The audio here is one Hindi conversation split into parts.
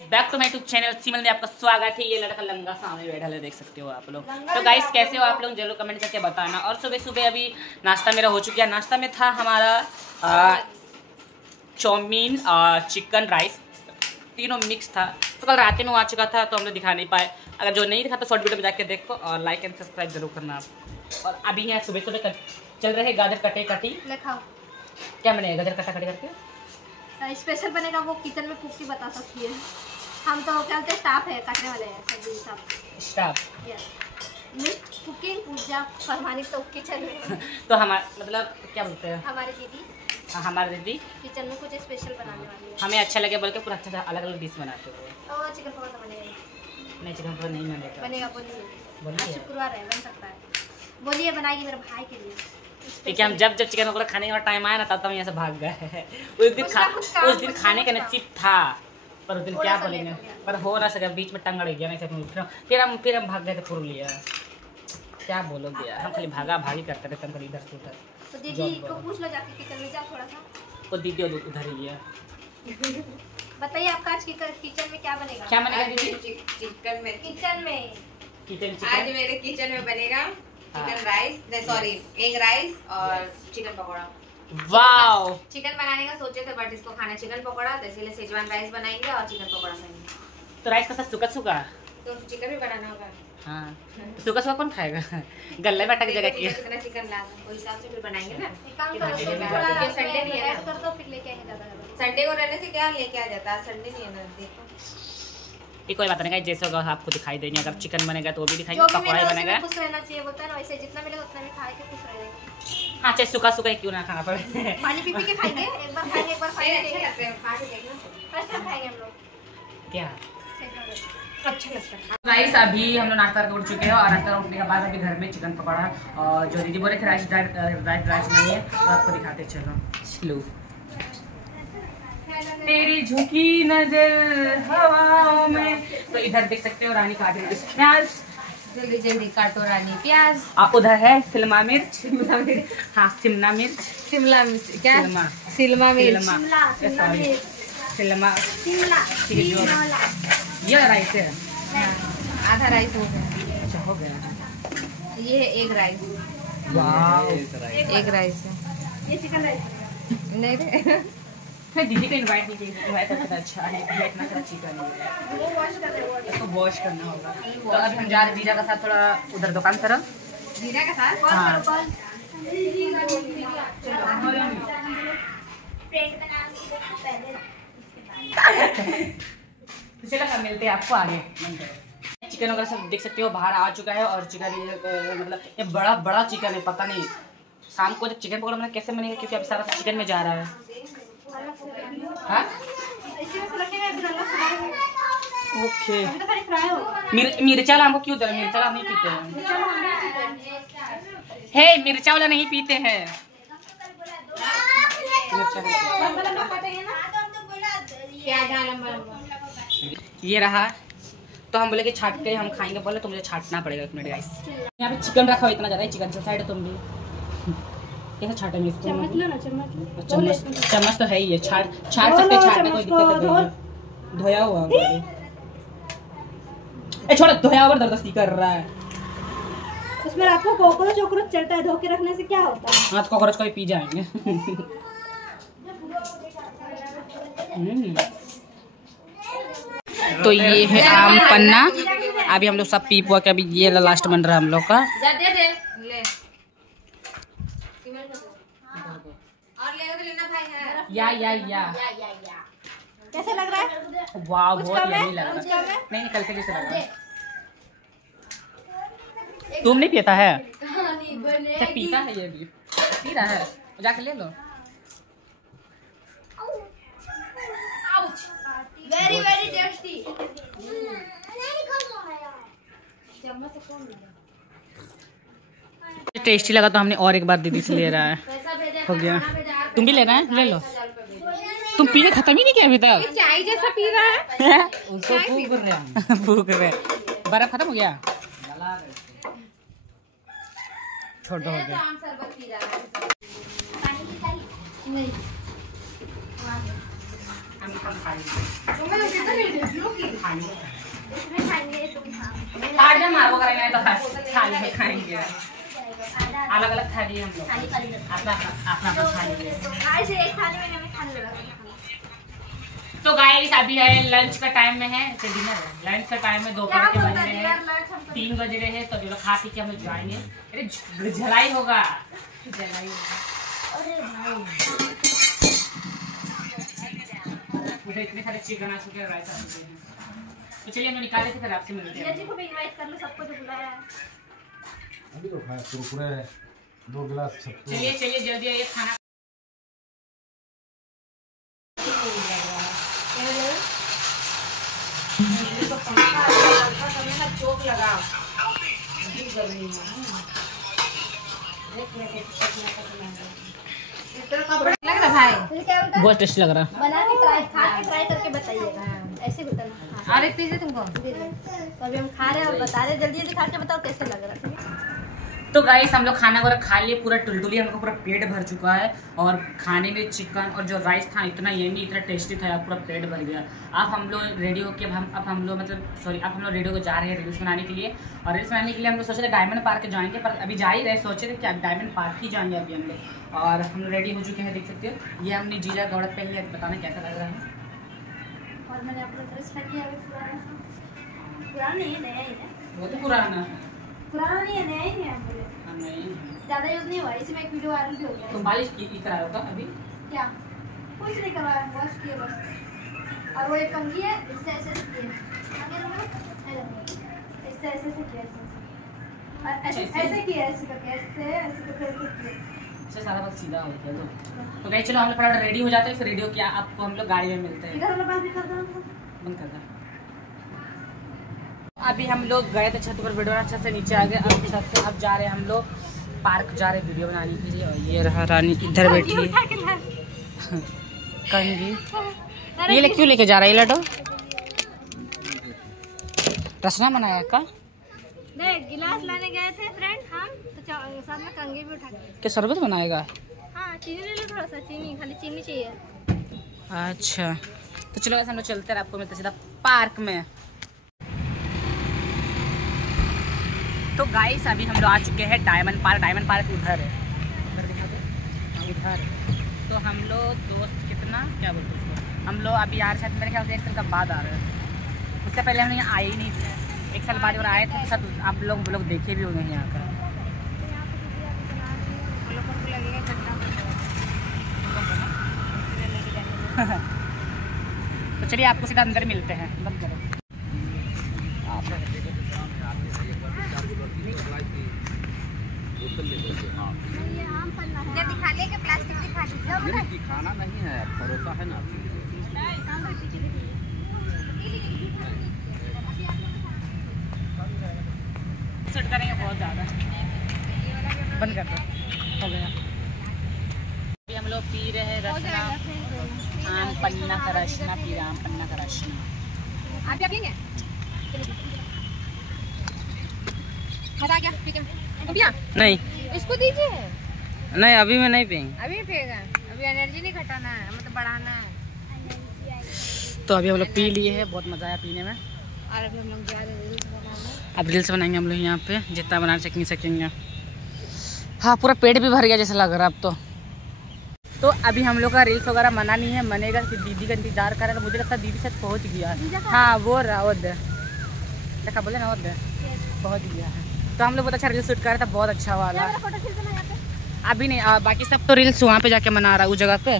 Back to my YouTube channel सिमल में आपका स्वागत है। ये लड़का लंगा सामने बैठा है, देख सकते हो आप लोग। तो गाइस कैसे हो आप लोग जरूर कमेंट करके बताना। और सुबह सुबह अभी नाश्ता मेरा हो चुका है। नाश्ता में था हमारा चाउमीन और चिकन राइस, तीनों मिक्स था। तो कल रात में आ चुका था तो हम लोग दिखा नहीं पाए। अगर जो नहीं दिखा तो शॉर्ट वीडियो में जाके देखो और लाइक एंड सब्सक्राइब जरूर करना आप। और अभी यहाँ सुबह सुबह चल रहे गाजर कटे कटी। क्या बनेगा गाजर कटा कटे करके? स्पेशल बनेगा, वो किचन में कुक की बता सकती है। हम तो क्या बोलते हैं, स्टाफ है, काटने वाले हैं सब्जी स्टाफ। मिस्ट कुकिंग पूजा फरमानी तो किचन में तो हमारे मतलब क्या बोलते हैं, हमारी दीदी किचन में कुछ स्पेशल बनाने वाली है। हमें अच्छा लगे बोल के पूरा अच्छा अलग अलग डिश बनाते हो। और चिकन पकौड़ा तो बनेगा नहीं? चिकन पकौड़ा नहीं बनेगा। बोलिए शुक्रवार है, बन सकता है। बोलिए बनाएगी मेरे भाई के लिए। क्योंकि हम जब चिकन पकौड़ा खाने का टाइम आया ना तब यहाँ से भाग गए। उस दिन खाने का नसीब था, पर उस दिन क्या बोलेंगे, पर हो ना सका, बीच में टंग अड़ गया। नहीं फिर हम भाग गए थे पुरुलिया। क्या बोलोगे यार, हम खाली भागा भागी करते रहते हैं इधर से उधर। तो दीदी को पूछ लो जाके, किचन में जाओ थोड़ा सा। तो दीदी उधर ही है। बताइए आपका आज किचन में क्या बनेगा? क्या बनेगा दीदी? किचन में आज मेरे किचन में बनेगा chicken rice, sorry egg rice और चिकन पकौड़ा। वाओ! चिकन बनाने का सोचे थे बट इसको खाना चिकन पकौड़ा, तो इसीलिए सेजवान राइस बनाएंगे और चिकन पकौड़ा खाएंगे। तो राइस का साथ सूखा तो चिकन भी बनाना होगा। हाँ, तो सूखा कौन खाएगा? गले में अटक जाएगा। कितना चिकन ला उस हिसाब से फिर बनाएंगे ना। संडे नहीं है ना, फिर लेके आएंगे। संडे को रहने से क्या लेके आ जाता है, संडे नहीं है ना। देखो ये कोई बात नहीं, जैसे होगा आपको दिखाई देंगे। अगर चिकन बनेगा तो वो भी दिखाएंगे, पकौड़ा बनेगा। खुश रहना चाहिए बोलता है ना, वैसे जितना मिलेगा उतना में खा के खुश रहेगा। हाँ, चाहे सूखा क्यों ना खाना पड़े। पानी पी के खाएंगे, एक बार खाएंगे, एक बार खाएंगे। खा के देखना, फर्स्ट टाइम खाएंगे हम लोग। क्या अच्छा लगता है। गाइस अभी हम लोग नाश्ता करके उठ चुके हैं और नाश्ता उठने के बाद अभी घर में चिकन पकौड़ा और जो दीदी बोले थे राइस नहीं है तो आपको दिखाते चलो। तेरी झुकी नजर हवाओं में। तो इधर देख सकते हो रानी काट रही है प्याज। जल्दी जल्दी काटो रानी प्याज। आप उधर है शिमला मिर्च। हाँ, शिमला मिर्च क्या? शिमला मिर्च। ये राइस है। आधा राइस हो गया। अच्छा हो गया। ये एग राइस। वाह, एग राइस है। ये चिकन राइस नहीं रे, दीदी को इनवाइट नहीं किया। इनवाइट करना अच्छा है, इतना सारा चिकन है, इसको वॉश करना होगा। तो अभी हम जा रहे हैं जीरा के साथ थोड़ा उधर दुकान तरफ। जीरा के साथ? हाँ। तो चलो हम मिलते हैं आपको आगे। चिकन वगैरह सब देख सकते हो बाहर आ चुका है। और चिकन मतलब ये बड़ा चिकन है। पता नहीं शाम को जब चिकन पकौड़ा बना कैसे बनेगा, क्योंकि अभी सारा चिकन में जा रहा है। हाँ? ओके। मिर्चा वाला हमको क्यों दे? मिर्चा वाला नहीं पीते हैं। हे, मिर्चा वाला नहीं पीते हैं। ये रहा। तो हम बोले कि छाट के हम खाएंगे, बोले तो मुझे छाटना पड़ेगा। एक मिनट गाइस, यहाँ पे चिकन रखा हो इतना ज़्यादा चिकन से साइड। तुम भी कैसे छाटेंगे इसको? चम्मच तो है ही है, छाट सकते। छाटने कोई दिक्कत नहीं। धोया हुआ छोड़ा, धोया हुआ जबरदस्ती कर रहा है। उसमें रात को कॉकरोच चलता है, धो के रखने से क्या होता है? हाँ, तो कॉकरोच को भी पी जाएंगे। तो ये है आम पन्ना। अभी हम लोग सब पी पुआ के अभी ये लास्ट बन रहा है हम लोग का। या कैसे लग रहा है? वाह, बहुत यम्मी लग रहा है। नहीं, कल के जैसे लग रहा है। तुम नहीं पीता है? क्या पीता है? ये भी पी रहा है, जाके ले लो। Very very tasty. टेस्टी लगा तो हमने और एक बार दीदी से ले रहा है। हो गया। तुम भी लेना है? ले लो। तुम पीने खत्म ही नहीं किया अभी तक। चाय जैसा पी रहा है। उसको फूक रहे। बर्फ खत्म हो गया। छोटा हो गया। नहीं थाली इसमें खाएंगे तुम खा आज हम आपको करेंगे तो थाली में खाएंगे। अलग अलग थाली हम लोग अपना थाली आज एक थाली में हमें खाने लगा। तो गाइस अभी है लंच का टाइम में है, डिनर लंच का टाइम में दोपहर के बज रहे हैं 3 बज रहे हैं। तो जो लोग खा पी के हम लोग जाएंगे। अरे झलाई होगा झलाई अरे भाई मुझे इतने सारे चिकन आ चुके हैं राइस आ चुके हैं। तो चलिए हम लोग निकाले थे फिर आपसे मिलते हैं। जी को भी इनवाइट कर लो, सबको तो बुलाया है। अभी तो खाया कुरकुरे 2 गिलास छप्पू। चलिए जल्दी आइए खाना। चोक लगा लग रहा भाई बहुत टेस्टी लग रहा है। बना के ट्राई करके बताइएगा। ऐसे बताना। और एक पीस दे तुमको। तो अभी हम खा रहे हैं और बता रहे हैं, जल्दी खा के बताओ कैसे लग रहा है। तो गाइस हम लोग खाना वगैरह खा लिए, पूरा टुलटुली हम लोग का पूरा पेट भर चुका है। और खाने में चिकन और जो राइस था इतना यमी इतना टेस्टी था, पूरा पेट भर गया। अब हम लोग रेडी होके अब हम लोग रेडी होकर जा रहे हैं रील्स बनाने के लिए। और रील्स बनाने के लिए हम लोग सोचे थे डायमंड पार्क जाएंगे, पर अभी जा ही रहे, सोचे थे कि अब डायमंड पार्क ही जाएंगे अभी हम लोग। और हम लोग रेडी हो चुके हैं, देख सकते हो। ये हमने जीजा गौड़ा पहन लिया, बताना कैसा लग रहा है। और मैंने अपना ड्रेस पहन लिया, अभी पुराना नहीं है, नया ही है। वो तो पुराना है, पुराना नहीं है, नया ही है। नहीं ज्यादा यूज नहीं हुआ, इसी में एक वीडियो वायरल भी हो गया। तो बालिश की कराया होगा अभी क्या कुछ नहीं करवाया, वॉश किया बस। और वो एक कंघी है, इससे ऐसे से किया, इससे ऐसे से किया, ऐसे किया, ऐसे करके ऐसे किया। अच्छा सारा बात सीधा हो गया। तो कहीं चलो हम लोग फटाफट रेडी हो जाते हैं, फिर रेडी हो क्या आपको हम लोग गाड़ी में मिलते हैं। इधर वाला बात भी कर दो, बंद कर दो। अभी हम लोग गए थे छत पर वीडियो अच्छा से नीचे आ गए। अब छत से अब जा रहे हैं हम लोग पार्क जा रहे वीडियो बनाने के लिए। और ये रहा रानी इधर बैठी है कंगी। ये क्यों लेके जा रहा है ये लड्डू? रसना बनाया का? नहीं, गिलास लाने गए थे फ्रेंड हम, तो साथ में कंगी भी उठा के। क्या शरबत बनाएगा? हाँ चीनी ले लो, थोड़ा सा चीनी, खाली चीनी चाहिए। अच्छा तो चलो वैसे हम लोग चलते हैं, आपको मिलते सीधा पार्क में। तो गाइस अभी हम लोग आ चुके हैं डायमंड पार्क। डायमंड पार्क उधर है, उधर दिखा दो, उधर। तो हम लोग दोस्त कितना क्या बोलते हैं उसको, हम लोग अभी आ रहे हैं, मेरे ख्याल से 1 साल का बाद आ रहे हैं। उससे पहले हम यहाँ आए ही नहीं थे, 1 साल बाद और आए थे। तो सब आप लोग देखे भी होंगे यहाँ का। तो चलिए आपको सीधा अंदर मिलते हैं। बंद करो दिखा ले के प्लास्टिक दिखा दीजिए। दिखाना नहीं है, भरोसा है ना। शूट करेंगे बहुत ज़्यादा। बंद कर दो, हो गया। अभी हम लोग पी रहे हैं रसना, आम पन्ना का रसना पी रहे, आम पन्ना का रसना। आप क्या पिएंगे? मजा आ गया, ठीक है। भैया नहीं इसको दीजिए। नहीं अभी मैं नहीं पियेंगे, अभी पिएगा, अभी एनर्जी नहीं घटाना है, मतलब बढ़ाना है। तो अभी हम लोग पी लिए हैं, बहुत मज़ा आया पीने में। और अभी हम लोग जा रहे हैं रील्स बनाने। अब रील्स बनाएंगे हम लोग यहाँ पे, जितना बना सकेंगे। हाँ पूरा पेट भी भर गया जैसा लग रहा है अब तो अभी हम लोग का रील्स वगैरह मना नहीं है, मनेगा कि दीदी का इंतजार कर रहा है। मुझे लगता है दीदी शायद पहुँच गया है। हाँ वो रहा उधर, देखा बोले ना उधर पहुँच गया है। तो हम लोग बहुत अच्छा रील्स शूट कर रहे थे, बहुत अच्छा वाला। अभी नहीं बाकी सब तो रील्स वहाँ पे जाके मना रहा है उस जगह पे।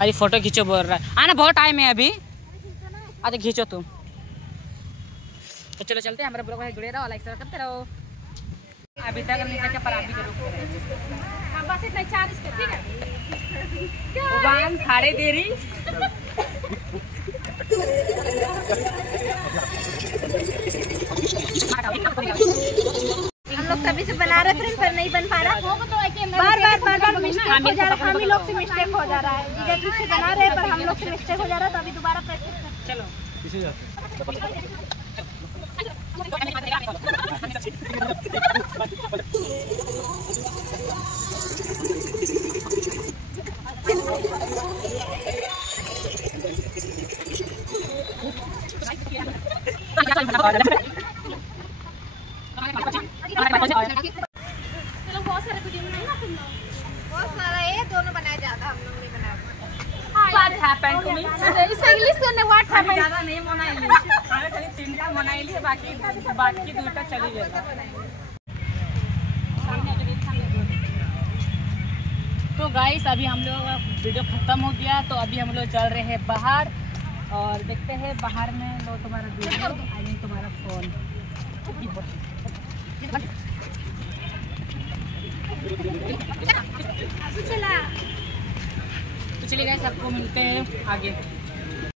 अरे फोटो खींचो बोल रहा है, आना बहुत टाइम है अभी, आते खींचो तुम। तो चलो चलते हैं, हमारे ब्लॉग में जुड़े रहो, लाइक शेयर करते रहो। अभी तक नहीं सके पर आप भी जरूर बस इतना 40 ठीक है। खाड़े देरी हम लोग तभी से बना रहे फ्रेंड, पर नहीं बन पा रहा। बार मिस्टेक हो जा रहा है, हम ही लोग से मिस्टेक हो जा रहा है। जीजा ठीक से बना रहे हैं पर हम लोग से मिस्टेक हो जा रहा है, तो अभी दोबारा प्रैक्टिस कर। चलो बहुत सारे वीडियो बनाए ना तुम लोग, बहुत सारा ये दोनों बनाया ज्यादा हम लोग नहीं बनाया। What happened to me? English सुनने व्हाट हमें ज्यादा नहीं मनाइली, हमें खाली 3टा मनाइली, बाकी 2टा चली गया। तो गाइस अभी हम लोग का वीडियो खत्म हो गया, तो अभी हम लोग चल रहे हैं बाहर और देखते हैं बाहर में लो तुम्हारा वीडियो, आई मीन तुम्हारा फोन। तो चलिए गाइस, सबको मिलते हैं आगे।